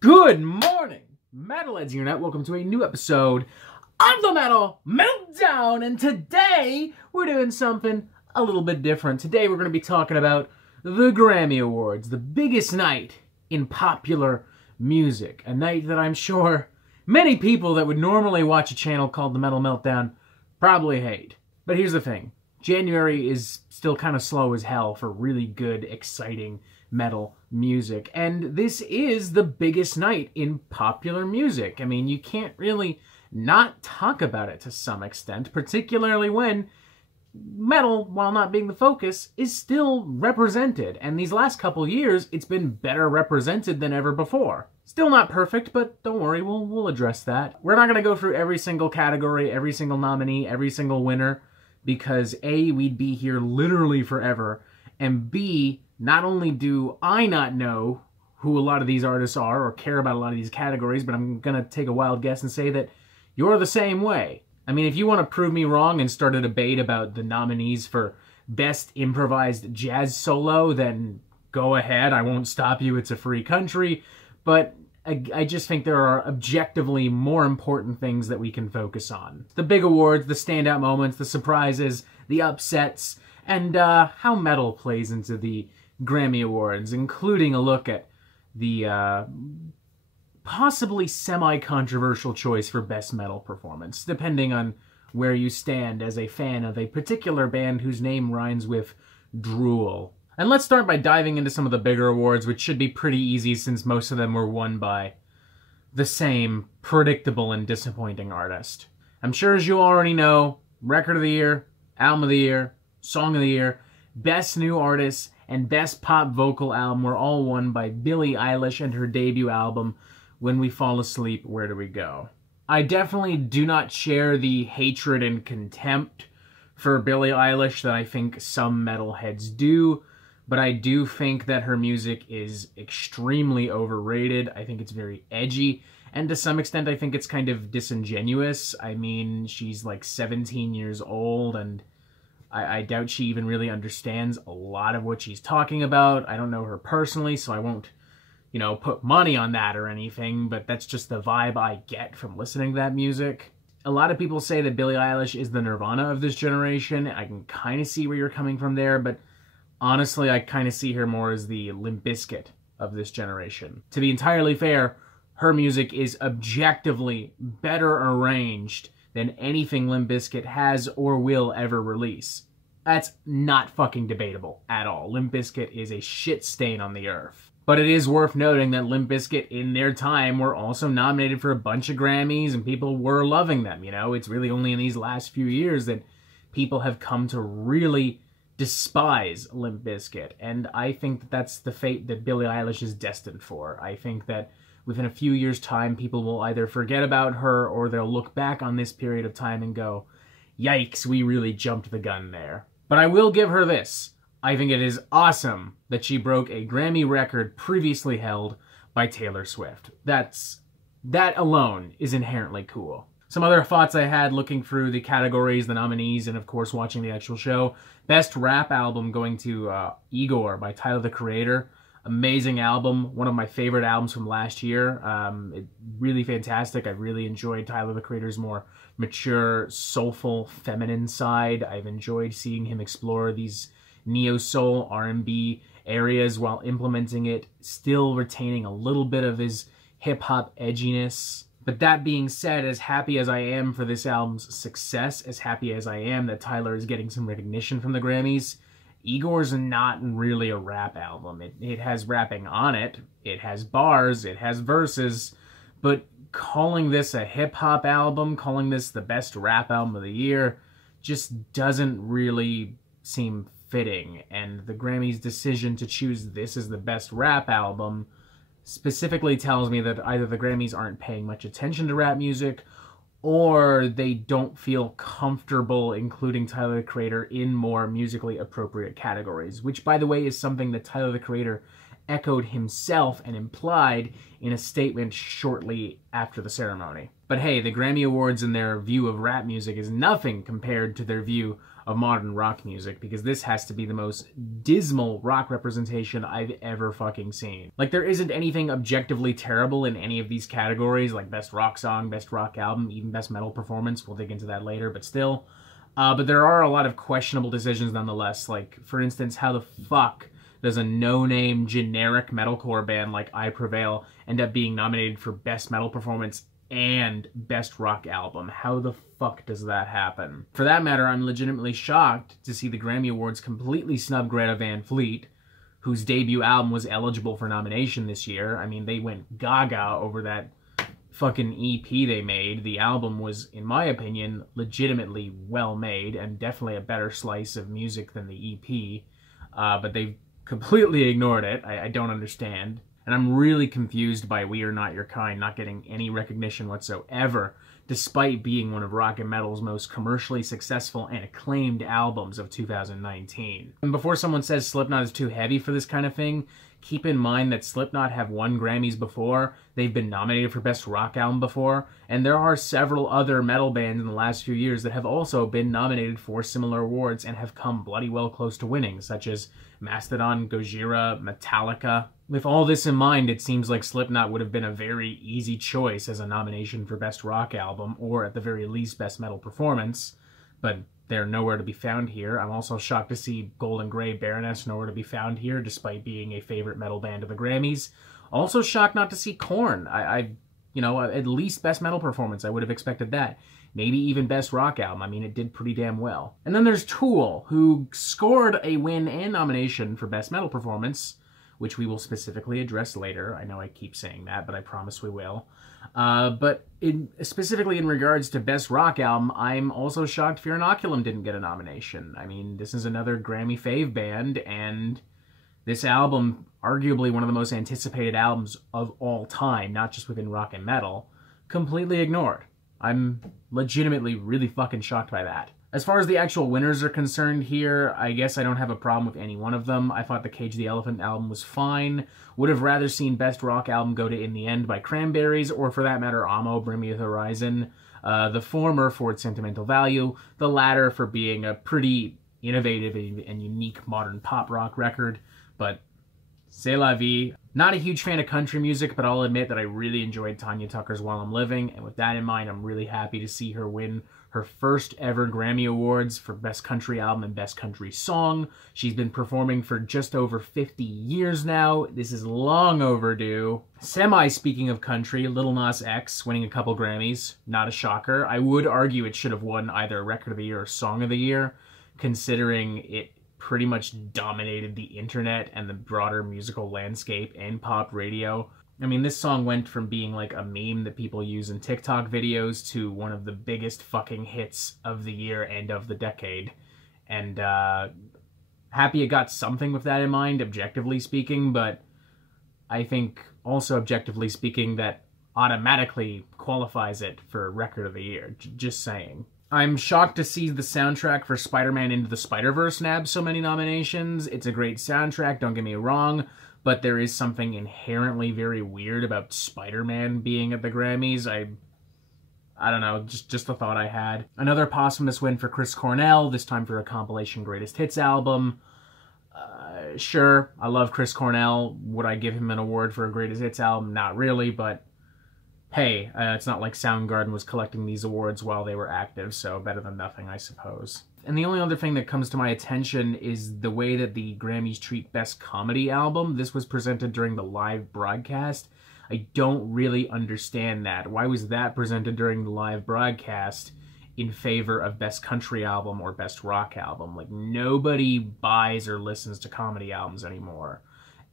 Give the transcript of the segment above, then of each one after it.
Good morning, Metalheads Unit. Welcome to a new episode of the Metal Meltdown, and today we're doing something a little bit different. Today we're going to be talking about the Grammy Awards, the biggest night in popular music, a night that I'm sure many people that would normally watch a channel called the Metal Meltdown probably hate. But here's the thing, January is still kind of slow as hell for really good, exciting metal music, and this is the biggest night in popular music. I mean, you can't really not talk about it to some extent, particularly when metal, while not being the focus, is still represented, and these last couple years it's been better represented than ever before. Still not perfect, but don't worry, we'll address that. We're not going to go through every single category, every single nominee, every single winner, because A, we'd be here literally forever, and B, not only do I not know who a lot of these artists are or care about a lot of these categories, but I'm going to take a wild guess and say that you're the same way. I mean, if you want to prove me wrong and start a debate about the nominees for Best Improvised Jazz Solo, then go ahead. I won't stop you. It's a free country. But I just think there are objectively more important things that we can focus on. The big awards, the standout moments, the surprises, the upsets, and how metal plays into the Grammy Awards, including a look at the possibly semi-controversial choice for Best Metal Performance, depending on where you stand as a fan of a particular band whose name rhymes with drool. And let's start by diving into some of the bigger awards, which should be pretty easy since most of them were won by the same predictable and disappointing artist. I'm sure, as you already know, Record of the Year, Album of the Year, Song of the Year, Best New Artist, and Best Pop Vocal Album were all won by Billie Eilish and her debut album, When We Fall Asleep, Where Do We Go? I definitely do not share the hatred and contempt for Billie Eilish that I think some metalheads do, but I do think that her music is extremely overrated. I think it's very edgy, and to some extent I think it's kind of disingenuous. I mean, she's like 17 years old, and I doubt she even really understands a lot of what she's talking about. I don't know her personally, so I won't, put money on that or anything, but that's just the vibe I get from listening to that music. A lot of people say that Billie Eilish is the Nirvana of this generation. I can kind of see where you're coming from there, but honestly, I kind of see her more as the Limp Bizkit of this generation. To be entirely fair, her music is objectively better arranged than anything Limp Bizkit has or will ever release. That's not fucking debatable at all. Limp Bizkit is a shit stain on the earth. But it is worth noting that Limp Bizkit, in their time, were also nominated for a bunch of Grammys, and people were loving them, It's really only in these last few years that people have come to really despise Limp Bizkit, and I think that that's the fate that Billie Eilish is destined for. I think that within a few years' time, people will either forget about her or they'll look back on this period of time and go, yikes, we really jumped the gun there. But I will give her this. I think it is awesome that she broke a Grammy record previously held by Taylor Swift. That alone is inherently cool. Some other thoughts I had looking through the categories, the nominees, and of course watching the actual show. Best Rap Album going to Igor by Tyler, the Creator. Amazing album, one of my favorite albums from last year. Really fantastic. I really enjoyed Tyler, the Creator's more mature, soulful, feminine side. I've enjoyed seeing him explore these neo-soul R&B areas while implementing it, still retaining a little bit of his hip-hop edginess. But that being said, as happy as I am for this album's success, as happy as I am that Tyler is getting some recognition from the Grammys, Igor's not really a rap album. It has rapping on it, it has bars, it has verses, but calling this a hip-hop album, calling this the best rap album of the year, just doesn't really seem fitting. And the Grammys' decision to choose this as the best rap album specifically tells me that either the Grammys aren't paying much attention to rap music, or they don't feel comfortable including Tyler, the Creator in more musically appropriate categories, which, by the way, is something that Tyler, the Creator echoed himself and implied in a statement shortly after the ceremony. But hey, the Grammy Awards and their view of rap music is nothing compared to their view of modern rock music, because this has to be the most dismal rock representation I've ever fucking seen. Like, there isn't anything objectively terrible in any of these categories, like best rock song, best rock album, even best metal performance. We'll dig into that later, but still. But there are a lot of questionable decisions nonetheless. Like, for instance, how the fuck does a no-name generic metalcore band like I Prevail end up being nominated for best metal performance and best rock album? How the fuck does that happen? For that matter, I'm legitimately shocked to see the Grammy Awards completely snub Greta Van Fleet, whose debut album was eligible for nomination this year. I mean, they went gaga over that fucking EP they made. The album was, in my opinion, legitimately well made and definitely a better slice of music than the EP, but they completely ignored it. I don't understand. And I'm really confused by We Are Not Your Kind not getting any recognition whatsoever, despite being one of rock and metal's most commercially successful and acclaimed albums of 2019. And before someone says Slipknot is too heavy for this kind of thing, keep in mind that Slipknot have won Grammys before, they've been nominated for Best Rock Album before, and there are several other metal bands in the last few years that have also been nominated for similar awards and have come bloody well close to winning, such as Mastodon, Gojira, Metallica. With all this in mind, it seems like Slipknot would have been a very easy choice as a nomination for Best Rock Album, or at the very least Best Metal Performance, but they're nowhere to be found here. I'm also shocked to see Golden Grey Baroness nowhere to be found here, despite being a favorite metal band of the Grammys. Also shocked not to see Korn. You know, at least Best Metal Performance, I would have expected that. Maybe even Best Rock Album. I mean, it did pretty damn well. And then there's Tool, who scored a win and nomination for Best Metal Performance, which we will specifically address later. I know I keep saying that, but I promise we will. But specifically in regards to Best Rock Album, I'm also shocked Fear Inoculum didn't get a nomination. I mean, this is another Grammy fave band, and this album, arguably one of the most anticipated albums of all time, not just within rock and metal, completely ignored. I'm legitimately really fucking shocked by that. As far as the actual winners are concerned here, I guess I don't have a problem with any one of them. I thought the Cage the Elephant album was fine. Would have rather seen Best Rock Album go to In the End by Cranberries, or for that matter, Amo, Bring Me the Horizon. The former for its sentimental value, the latter for being a pretty innovative and unique modern pop rock record. But c'est la vie. Not a huge fan of country music, but I'll admit that I really enjoyed Tanya Tucker's While I'm Living, and with that in mind, I'm really happy to see her win her first ever Grammy Awards for Best Country Album and Best Country Song. She's been performing for just over 50 years now. This is long overdue. Speaking of country, Lil Nas X winning a couple Grammys. Not a shocker. I would argue it should have won either Record of the Year or Song of the Year, considering it pretty much dominated the internet and the broader musical landscape and pop radio. I mean, this song went from being like a meme that people use in TikTok videos to one of the biggest fucking hits of the year and of the decade. And happy it got something with that in mind, objectively speaking, but I think also objectively speaking that automatically qualifies it for Record of the Year. Just saying. I'm shocked to see the soundtrack for Spider-Man Into the Spider-Verse nab so many nominations. It's a great soundtrack, don't get me wrong, but there is something inherently very weird about Spider-Man being at the Grammys. I don't know, just a thought I had. Another posthumous win for Chris Cornell, this time for a compilation Greatest Hits album. Sure, I love Chris Cornell. Would I give him an award for a Greatest Hits album? Not really, but hey, it's not like Soundgarden was collecting these awards while they were active, so better than nothing, I suppose. And the only other thing that comes to my attention is the way that the Grammys treat Best Comedy Album. This was presented during the live broadcast. I don't really understand that. Why was that presented during the live broadcast in favor of Best Country Album or Best Rock Album? Like, nobody buys or listens to comedy albums anymore.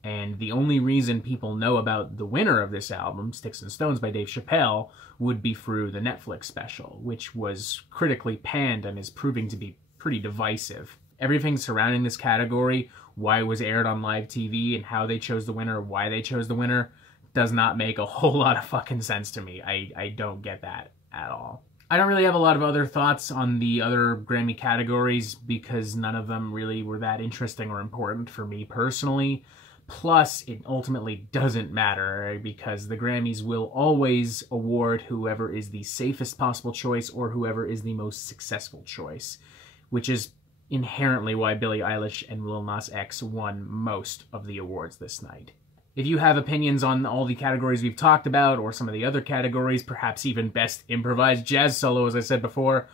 And the only reason people know about the winner of this album, Sticks and Stones by Dave Chappelle, would be through the Netflix special, which was critically panned and is proving to be pretty divisive. Everything surrounding this category, why it was aired on live TV and how they chose the winner, why they chose the winner, does not make a whole lot of fucking sense to me. I don't get that at all. I don't really have a lot of other thoughts on the other Grammy categories because none of them really were that interesting or important for me personally. Plus, it ultimately doesn't matter because the Grammys will always award whoever is the safest possible choice or whoever is the most successful choice, which is inherently why Billie Eilish and Lil Nas X won most of the awards this night. If you have opinions on all the categories we've talked about, or some of the other categories, perhaps even Best Improvised Jazz Solo, as I said before,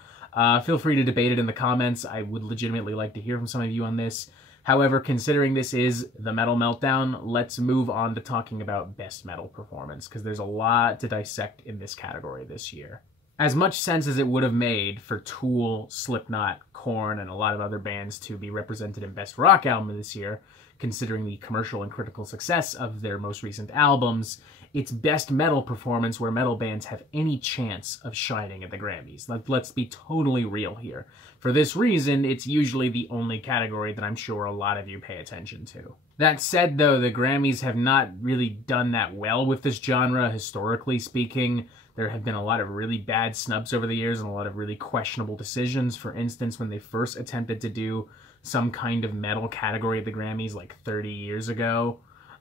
feel free to debate it in the comments. I would legitimately like to hear from some of you on this. However, considering this is the Metal Meltdown, let's move on to talking about Best Metal Performance, because there's a lot to dissect in this category this year. As much sense as it would have made for Tool, Slipknot, Korn, and a lot of other bands to be represented in Best Rock Album this year, considering the commercial and critical success of their most recent albums, it's Best Metal Performance where metal bands have any chance of shining at the Grammys. Let's be totally real here. For this reason, it's usually the only category that I'm sure a lot of you pay attention to. That said, though, the Grammys have not really done that well with this genre, historically speaking. There have been a lot of really bad snubs over the years and a lot of really questionable decisions. For instance, when they first attempted to do some kind of metal category at the Grammys like 30 years ago,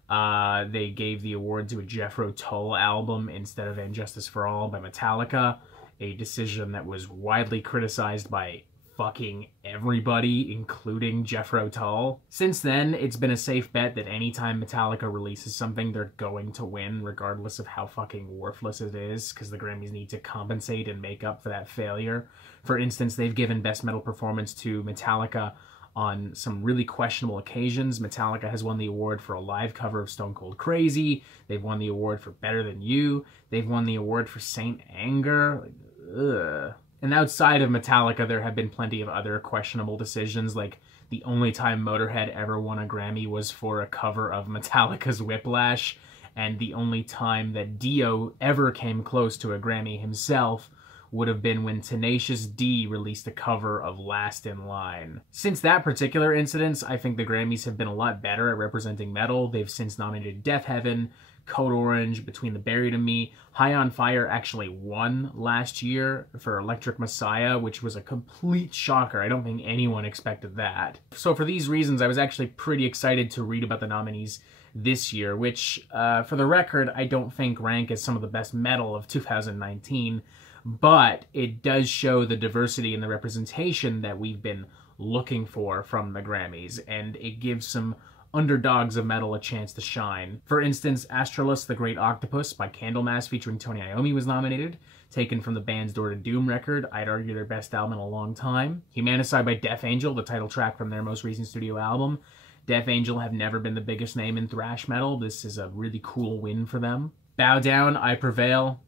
they gave the award to a Jethro Tull album instead of And Justice for All by Metallica, a decision that was widely criticized by fucking everybody, including Jethro Tull. Since then, it's been a safe bet that anytime Metallica releases something, they're going to win, regardless of how fucking worthless it is, because the Grammys need to compensate and make up for that failure. For instance, they've given Best Metal Performance to Metallica on some really questionable occasions. Metallica has won the award for a live cover of Stone Cold Crazy. They've won the award for Better Than You. They've won the award for Saint Anger. Ugh. And outside of Metallica, there have been plenty of other questionable decisions, like the only time Motorhead ever won a Grammy was for a cover of Metallica's Whiplash, and the only time that Dio ever came close to a Grammy himself would have been when Tenacious D released a cover of Last in Line. Since that particular incident, I think the Grammys have been a lot better at representing metal. They've since nominated Death Heaven, Code Orange, Between the Buried and Me. High on Fire actually won last year for Electric Messiah, which was a complete shocker. I don't think anyone expected that. So for these reasons, I was actually pretty excited to read about the nominees this year, which, for the record, I don't think rank as some of the best metal of 2019, but it does show the diversity and the representation that we've been looking for from the Grammys, and it gives some underdogs of metal a chance to shine. For instance, Astralis, The Great Octopus by Candlemass featuring Tony Iommi was nominated, taken from the band's Door to Doom record, I'd argue their best album in a long time. Humanicide by Death Angel, the title track from their most recent studio album. Death Angel have never been the biggest name in thrash metal. This is a really cool win for them. Bow Down, I Prevail.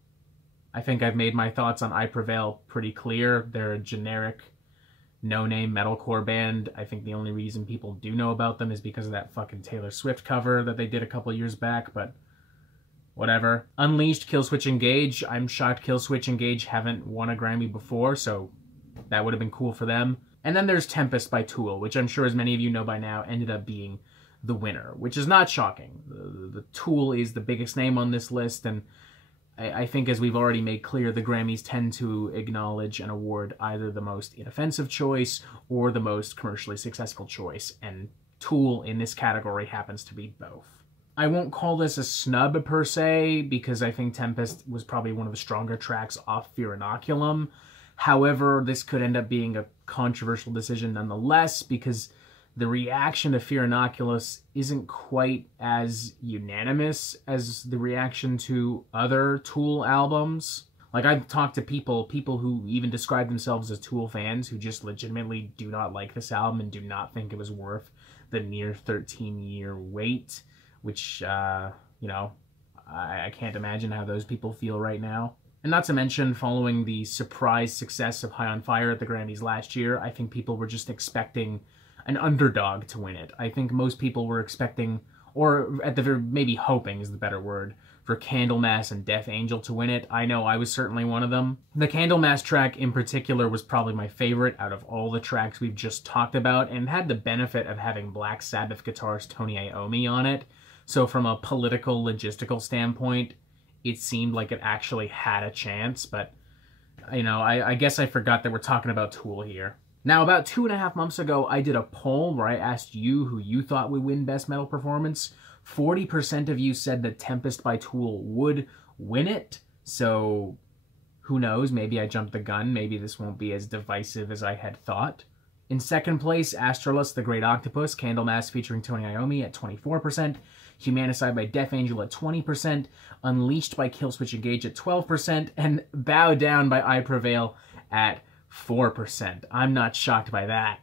I think I've made my thoughts on I Prevail pretty clear. They're a generic, no-name metalcore band. I think the only reason people do know about them is because of that fucking Taylor Swift cover that they did a couple years back, but whatever. Unleashed, Killswitch Engage. I'm shocked Killswitch Engage haven't won a Grammy before, so that would have been cool for them. And then there's Tempest by Tool, which I'm sure as many of you know by now ended up being the winner, which is not shocking. The Tool is the biggest name on this list, and I think, as we've already made clear, the Grammys tend to acknowledge and award either the most inoffensive choice or the most commercially successful choice, and Tool in this category happens to be both. I won't call this a snub per se, because I think Tempest was probably one of the stronger tracks off Fear Inoculum. However, this could end up being a controversial decision nonetheless, because the reaction to Fear Inoculus isn't quite as unanimous as the reaction to other Tool albums. Like, I've talked to people who even describe themselves as Tool fans, who just legitimately do not like this album and do not think it was worth the near 13-year wait, which, you know, I can't imagine how those people feel right now. And not to mention, following the surprise success of High on Fire at the Grammys last year, I think people were just expecting an underdog to win it. I think most people were expecting, or at the very, maybe hoping is the better word, for Candlemass and Death Angel to win it. I know I was certainly one of them. The Candlemass track in particular was probably my favorite out of all the tracks we've just talked about, and had the benefit of having Black Sabbath guitarist Tony Iommi on it. So from a political, logistical standpoint, it seemed like it actually had a chance, but, you know, I guess I forgot that we're talking about Tool here. Now, about 2.5 months ago, I did a poll where I asked you who you thought would win Best Metal Performance. 40% of you said that Tempest by Tool would win it, so who knows, maybe I jumped the gun, maybe this won't be as divisive as I had thought. In second place, Astrolus the Great Octopus, Candlemass featuring Tony Iommi at 24%, Humanicide by Death Angel at 20%, Unleashed by Killswitch Engage at 12%, and Bow Down by I Prevail at 4%. I'm not shocked by that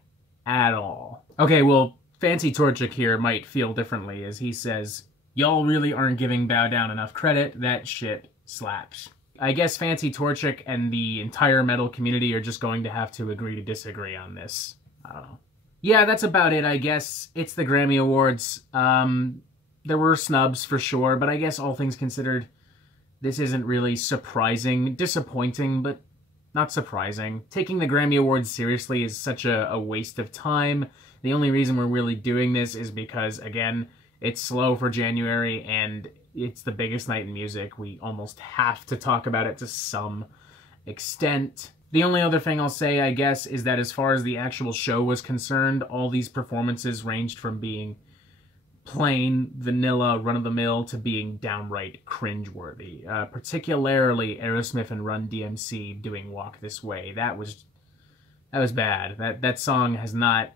at all. Okay, well, Fancy Torchic here might feel differently as he says, y'all really aren't giving Bow Down enough credit, that shit slaps. I guess Fancy Torchic and the entire metal community are just going to have to agree to disagree on this. I don't know. Yeah, that's about it, I guess. It's the Grammy Awards. There were snubs for sure, but I guess all things considered, this isn't really surprising. Disappointing, but not surprising. Taking the Grammy Awards seriously is such a waste of time. The only reason we're really doing this is because, again, it's slow for January, and it's the biggest night in music. We almost have to talk about it to some extent. The only other thing I'll say, I guess, is that as far as the actual show was concerned, all these performances ranged from being plain, vanilla, run-of-the-mill to being downright cringeworthy. Particularly Aerosmith and Run DMC doing Walk This Way. That was bad. That song has not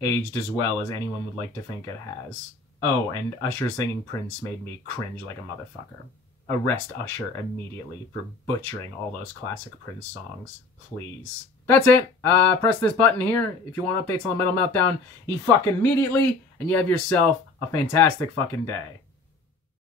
aged as well as anyone would like to think it has. Oh, and Usher singing Prince made me cringe like a motherfucker. Arrest Usher immediately for butchering all those classic Prince songs, please. That's it. Press this button here if you want updates on the Metal Meltdown. Fucking immediately, and you have yourself a fantastic fucking day.